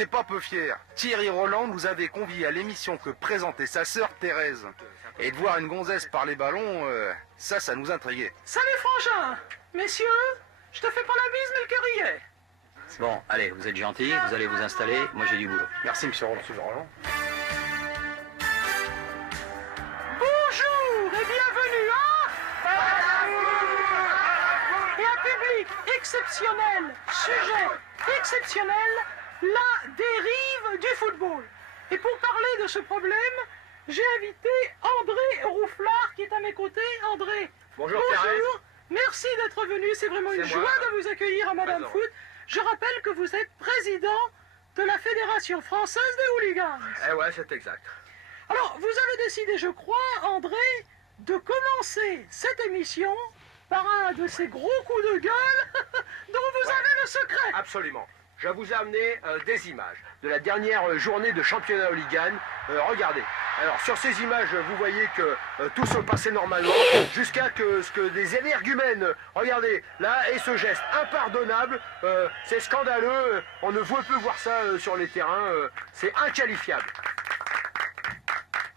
n'était pas peu fier. Thierry Roland nous avait conviés à l'émission que présentait sa sœur Thérèse. Et de voir une gonzesse par les ballons, ça nous intriguait. Salut frangin. Messieurs, je te fais pas la bise, mais le cœur y est. Bon, allez, vous êtes gentils, vous allez vous installer, moi j'ai du boulot. Merci, monsieur Roland. Bonjour et bienvenue à... Et un public exceptionnel, sujet exceptionnel, la dérive du football. Et pour parler de ce problème, j'ai invité André Roufflard qui est à mes côtés. André, bonjour Thérèse. Merci d'être venu, c'est vraiment une joie de vous accueillir à Madame Foot. Je rappelle que vous êtes président de la Fédération française des hooligans. Eh ouais, c'est exact. Alors, vous avez décidé, je crois, André, de commencer cette émission par un de ces gros coups de gueule dont vous avez le secret. Absolument. Je vous ai amené des images de la dernière journée de championnat hooligan. Regardez. Alors, sur ces images, vous voyez que tout se passait normalement jusqu'à ce que des énergumènes, regardez, là, et ce geste impardonnable, c'est scandaleux, on ne veut plus voir ça sur les terrains, c'est inqualifiable.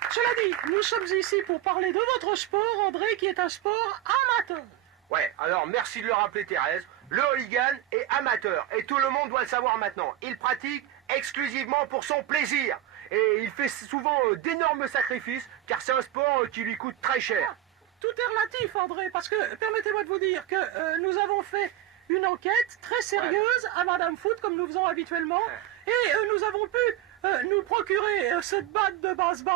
Cela dit, nous sommes ici pour parler de votre sport, André, qui est un sport amateur. Ouais, alors merci de le rappeler Thérèse, le hooligan est amateur et tout le monde doit le savoir maintenant. Il pratique exclusivement pour son plaisir et il fait souvent d'énormes sacrifices car c'est un sport qui lui coûte très cher. Tout est relatif, André, parce que permettez-moi de vous dire que nous avons fait une enquête très sérieuse à Madame Foot, comme nous faisons habituellement, et nous avons pu nous procurer cette batte de baseball,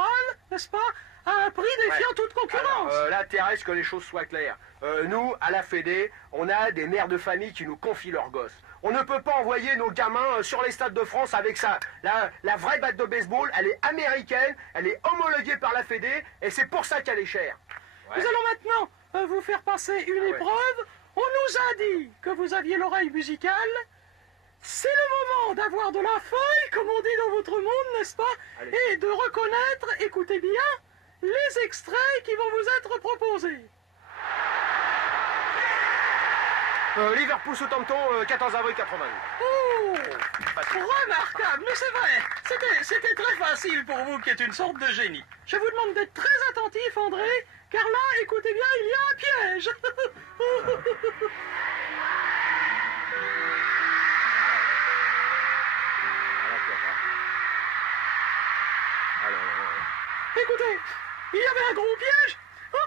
n'est-ce pas, à un prix défiant toute concurrence. Alors, là, Thérèse, que les choses soient claires. Nous, à la Fédé, on a des mères de famille qui nous confient leurs gosses. On ne peut pas envoyer nos gamins sur les stades de France avec ça. La vraie batte de baseball, elle est américaine, elle est homologuée par la Fédé, et c'est pour ça qu'elle est chère. Nous allons maintenant vous faire passer une épreuve. On nous a dit que vous aviez l'oreille musicale. C'est le moment d'avoir de la feuille, comme on dit dans votre monde, n'est-ce pas? Allez. Et de reconnaître, écoutez bien, les extraits qui vont vous être proposés. Liverpool-Southampton, 14 avril 82. Oh, remarquable, mais c'est vrai, c'était très facile pour vous qui êtes une sorte de génie. Je vous demande d'être très attentif, André, car là, écoutez bien, il y a un piège. Écoutez, il y avait un gros piège. Oh,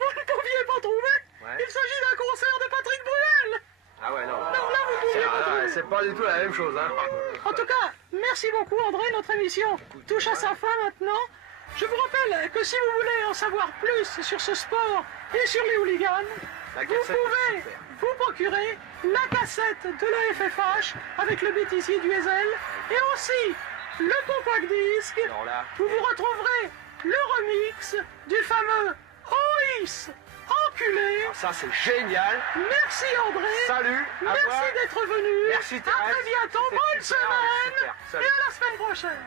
vous ne pouviez pas trouver. Il s'agit d'un concert de Patrick Bruel. Ah ouais, non. Non, là, vous ne pouviez pas trouver. C'est pas du tout la même chose, hein. En tout cas, merci beaucoup André, notre émission touche à sa fin maintenant. Je vous rappelle que si vous voulez en savoir plus sur ce sport et sur les hooligans, vous pouvez vous procurer la cassette de la FFH avec le bêtisier du Hazel et aussi le compact disque. Où vous retrouverez le remix du fameux OIS enculé. Ça c'est génial. Merci André. Salut. Merci d'être venu. Merci À Thérèse. très bientôt. Bonne semaine. Et à la semaine prochaine.